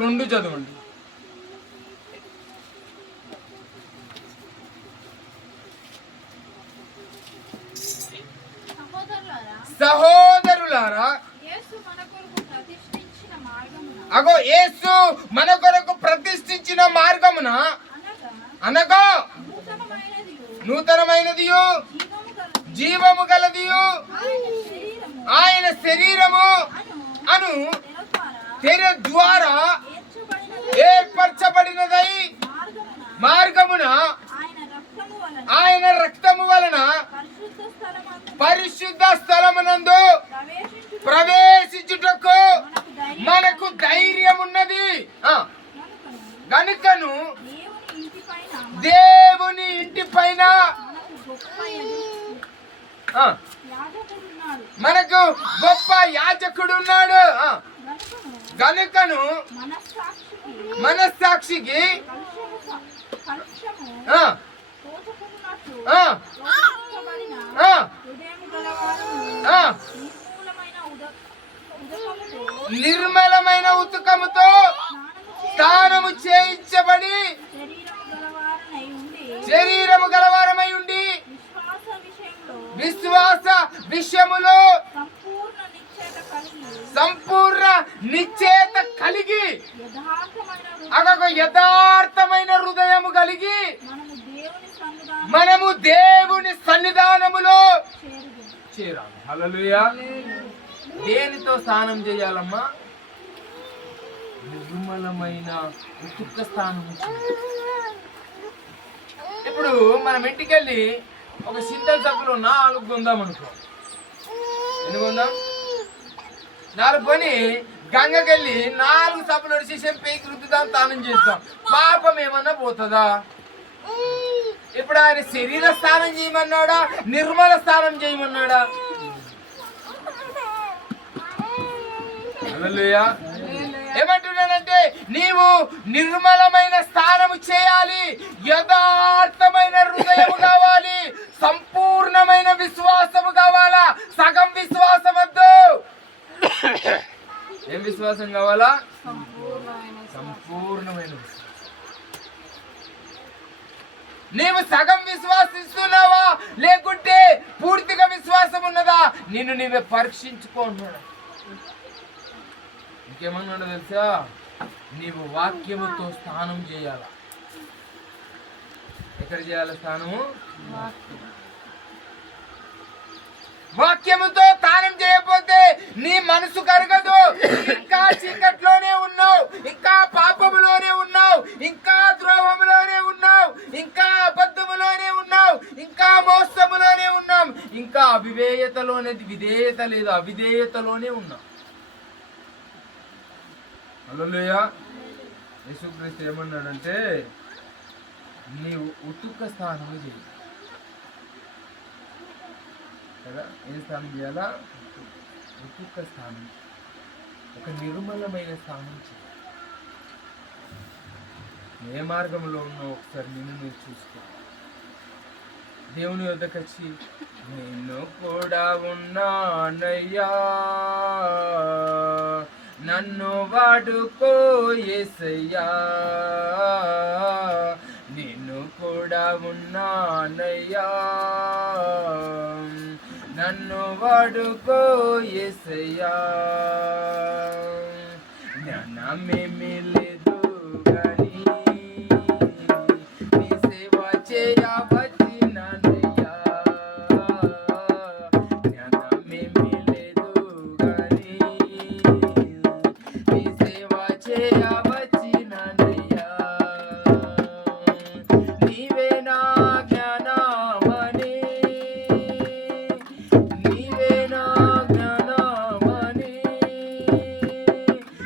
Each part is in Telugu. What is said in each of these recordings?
32 చదవండి. సహోదరులారా, అగో యేసు మన కొరకు ప్రతిష్ఠించిన మార్గమున అనగా నూతనమైనదియు జీవము గలదియు ఆయన శరీరము అను తెర ద్వారా ఏర్పరచబడినదై మార్గమున ఆయన రక్తము వలన పరిశుద్ధ స్థలమునందు ప్రవేశించుటకు మనకు ధైర్యం ఉన్నది. గనుకను దేవుని ఇంటి పైన మనకు గొప్ప యాజకుడు ఉన్నాడు. గనుకను మనస్సాక్షికి నిర్మలమైన ఉతుకముతో స్నానము చేయించబడి శరీరము గలవారమై ఉండి విశ్వాస విషయములో సంపూర్ణ నిశ్చయత కలిగి యథార్థమైన హృదయము కలిగి మనము దేవుని సన్నిధానములో చేరాలి. హల్లెలూయా. దేనితో స్నానం చేయాలమ్మా? నిర్మలమైన ఉతుక్క స్నానం. ఇప్పుడు మనం ఇంటికి వెళ్ళి ఒక సింతల్ సబ్బులు 4 కొందాం అనుకో. ఎన్ని కొందాం? 4 కొని గంగకెళ్ళి 4 సబ్బులు వచ్చేసి పైకి రుద్దుదాం, స్నానం చేస్తాం. పాపం ఏమన్నా పోతుందా? ఇప్పుడు ఆయన శరీర స్నానం చేయమన్నాడా, నిర్మల స్నానం చేయమన్నాడా? హల్లెలూయా. ఏమంటున్నానంటే నీవు నిర్మలమైన స్నానము చేయాలి, యథార్థమైన హృదయము కావాలి, సంపూర్ణమైన విశ్వాసము కావాలా. సగం విశ్వాసం వద్దు. ఏం విశ్వాసం కావాలా? సంపూర్ణమైన విశ్వాసం. నీవు సగం విశ్వాసిస్తున్నావా లేకుంటే పూర్తిగా విశ్వాసం ఉన్నదా? నిన్ను నీవే పరీక్షించుకుంటున్నాడు. ఇంకేమన్నాడు తెలుసా? నీవు వాక్యముతో స్నానం చేయాల. ఎక్కడ చేయాలి స్నానము? వాక్యముతో స్నానం చేయకపోతే నీ మనసు కరగదు. ఇంకా చీకట్లోనే ఉన్నావు, ఇంకా పాపములోనే ఉన్నావు, ఇంకా ద్రోహములోనే ఉన్నావు, ఇంకా అబద్ధములోనే ఉన్నావు, ఇంకా మోసములోనే ఉన్నాం, ఇంకా అవిధేయతలోనే, విధేయత లేదు, అవిధేయతలోనే ఉన్నాం. హల్లెలూయా. యేసుక్రీస్తు ఏమన్నాడంటే నీవు ఉతుక్క స్నానము చేయి కదా. ఏం స్నానం చేయాలా? ఉతుక్క స్నానం, ఒక నిర్మలమైన స్నానం చేయాలి. ఏ మార్గంలో ఉన్నావు ఒకసారి నిన్ను నువ్వు చూసుకో. దేవుని వద్దకు వచ్చి నేను కూడా ఉన్నానయ్యా, నన్ను వాడుకో యేసయ్యా, నిన్ను కూడా ఉన్నానయ్యా, నన్ను వాడుకో యేసయ్యా. జ్ఞానమేమీ లేదు గాని నీ సేవ చేయవచ్చినానయ్యా, జ్ఞానమేమీ లేదు గాని నీ సేవ చేయవచ్చినానయ్యా. నీవే నా జ్ఞానమని, నీవే నా జ్ఞానమని,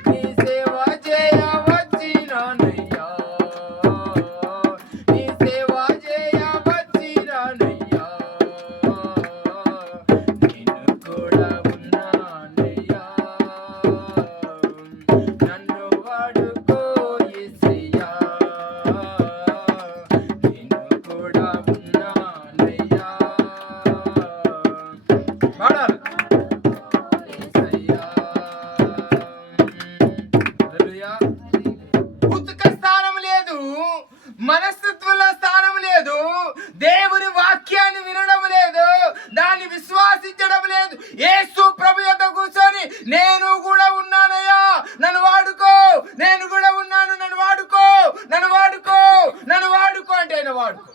నీ సేవ చేయవచ్చినానయ్యా, నీ సేవ చేయవచ్చినానయ్యా, నిన్ను కూడా ఉన్నానయ్యా, నన్ను వాడుకో యేసయ్యా, నిన్ను కూడా ఉన్నానయ్యా. పాడాలి. యేసయ్యా. హల్లెలూయా. మనస్తత్వంలో స్థానం లేదు, దేవుని వాక్యాన్ని వినడం లేదు, దాన్ని విశ్వాసించడం లేదు. యేసు ప్రభు యొద్ద కూర్చొని నేను కూడా ఉన్నానయ్యా నన్ను వాడుకో, నేను కూడా ఉన్నాను నన్ను వాడుకో, నన్ను వాడుకో, నన్ను వాడుకో అంటే ఆయన వాడుకో.